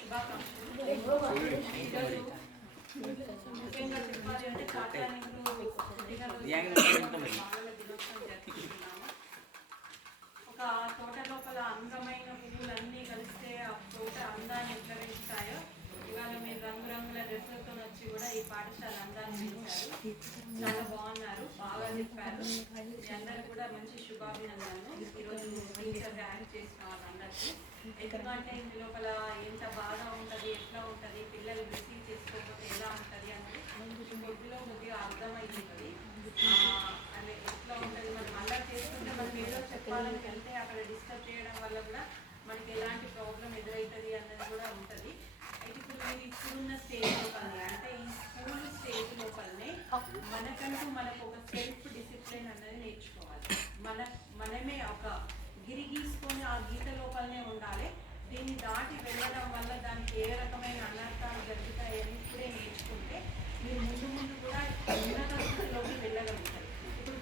శుభాకాంక్షలు. ముఖ్యంగా చెప్పాలి అంటే కాటానికులు ఒక తోట లోపల అందమైన పువ్వులన్నీ కలిస్తే ఆ తోట అందాన్ని ఎట్లా పెంచుతాయో ఇవాళ మీరు రంగురంగుల డ్రెస్సులతో వచ్చి కూడా ఈ పాఠశాల అందాన్ని పెంచారు. చాలా బాగున్నారు, బాగా చెప్పారు. మీ అందరూ కూడా మంచి శుభాభినందనలు. ఈరోజు టీచర్గా యాక్ట్ చేసిన వాళ్ళందరికీ ఎందుకంటే ఇంటి లోపల ఎంత బాగా ఉంటుంది, ఎట్లా ఉంటుంది, పిల్లలు రిసీవ్ చేసుకోకపోతే ఎలా ఉంటుంది అనేది కొద్దిలో కొద్దిగా అర్థమవుతుంది. అంటే ఎట్లా ఉంటుంది, మనం అలా చేసుకుంటే మనం ఏదో చెప్పాలని వెళ్తే అక్కడ డిస్టర్బ్ చేయడం వల్ల కూడా మనకి ఎలాంటి ప్రాబ్లం ఎదురవుతుంది అన్నది కూడా ఉంటుంది. అయితే ఇప్పుడు మీరు ఇప్పుడున్న స్టేజ్ లోపలనే అంటే ఈ స్కూల్ స్టేజ్ లోపలనే మనకంటూ మనకు ఒక సెల్ఫ్ డిసిప్లిన్ అన్నది నేర్చుకోవాలి. మనమే ఒక గిరి గీసుకొని ఆ గీత లోపలనే ఉండాలి. దీన్ని దాటి వెళ్ళడం వల్ల దానికి ఏ రకమైన అనర్థాలు జరుగుతాయని ఇప్పుడే నేర్చుకుంటే మీరు ముందు ముందు కూడా ఉన్నత స్థితిలోకి వెళ్ళగలుగుతారు. ఇప్పుడు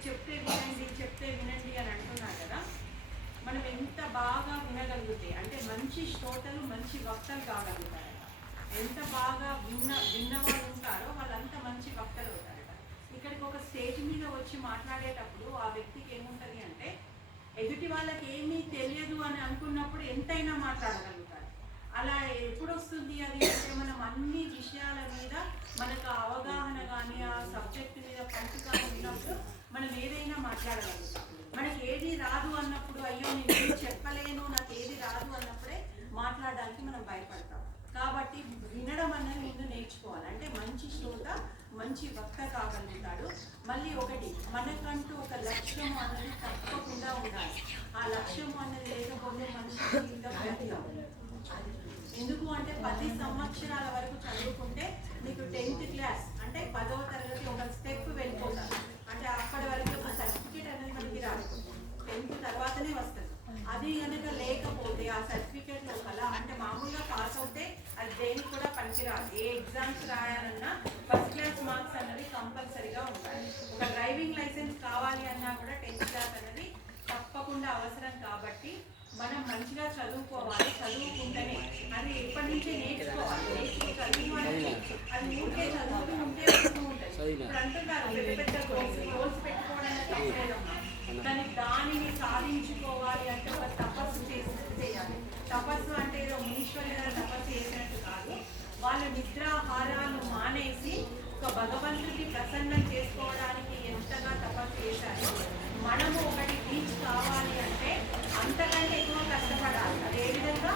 చెప్తే వినండి అని అంటున్నారు కదా, మనం ఎంత బాగా వినగలిగితే అంటే మంచి శ్రోతలు మంచి వక్తలు కాగలుగుతారట. ఎంత బాగా విన్నవాళ్ళు ఉంటారో వాళ్ళంత మంచి వక్తలు అవుతారట. ఇక్కడికి ఒక స్టేజ్ మీద వచ్చి మాట్లాడేటప్పుడు ఆ వ్యక్తికి ఏముంటుంది అంటే ఎదుటి వాళ్ళకి ఏమీ తెలియదు అని అనుకున్నప్పుడు ఎంతైనా మాట్లాడగలుగుతారు. అలా ఎప్పుడు వస్తుంది అది అంటే మనం అన్ని విషయాల మీద మనకు అవగాహన కానీ ఆ సబ్జెక్ట్ మీద పంచు కానీ ఉన్నప్పుడు మనం ఏదైనా మాట్లాడగలుగుతాం. మనకి ఏది రాదు అన్నప్పుడు అయ్యో నేను చెప్పలేను, నాకు ఏది రాదు అన్నప్పుడే మాట్లాడడానికి మనం భయపడతాం. కాబట్టి వినడం అనేది ముందు నేర్చుకోవాలి. అంటే మంచి శ్రోత మంచి వక్త కాగలుగుతాడు. మళ్ళీ ఒకటి మనకంటూ ఒక లక్ష్యం అనేది తప్పకుండా ఉండాలి. ఆ లక్ష్యం అనేది లేకపోతే మనిషి జీవితం వ్యర్థం. ఎందుకు అంటే 10 సంవత్సరాల వరకు చదువుకుంటే మీకు 10th క్లాస్ అంటే 10వ తరగతి ఒక స్టెప్ వెళ్ళిపోతారు. అంటే అప్పటి వరకు ఒక సర్టిఫికేట్ అనేది మనకి రాదు, 10th తర్వాతనే వస్తుంది. అది కనుక లేకపోతే ఆ సర్టిఫికేట్ లోపల అంటే మామూలుగా పాస్ అవుతే అది దేనికి కూడా పనికిరాదు. ఏ ఎగ్జామ్స్ రాయాలన్నా ఫస్ట్ క్లాస్ మార్క్స్ అన్నది కంపల్సరీగా ఉంటాయి. ఒక డ్రైవింగ్ లైసెన్స్ కావాలి అన్నా కూడా 10th క్లాస్ అనేది తప్పకుండా అవసరం. కాబట్టి మనం మంచిగా చదువుకోవాలి. చదువుకుంటేనే అది ఎప్పటి నుంచే నేర్చుకోవాలి. చదువుకోవాలి అది ఊరికే చదువుతూ ఉంటే వస్తూ ఉంటుంది. ఇప్పుడు అంటున్నారు పెద్ద పెద్ద గోల్స్ పెట్టుకోవడానికి తప్పలేదమ్మా, కానీ దానిని సాధించుకోవాలి అంటే ఒక తపస్సు చేయాలి. తపస్సు అంటే ఏదో మునీశ్వరి గారు తపస్సు చేసినట్టు కాదు. వాళ్ళ నిద్రాహారాలు మానేసి ఒక భగవంతుడిని ప్రసన్నం చేసుకోవడానికి ఎంతగా తపస్సు చేశారో మనము ఒకటి రీచ్ కావాలి అంటే అంతకంటే ఎక్కువ కష్టపడాలి. అదే విధంగా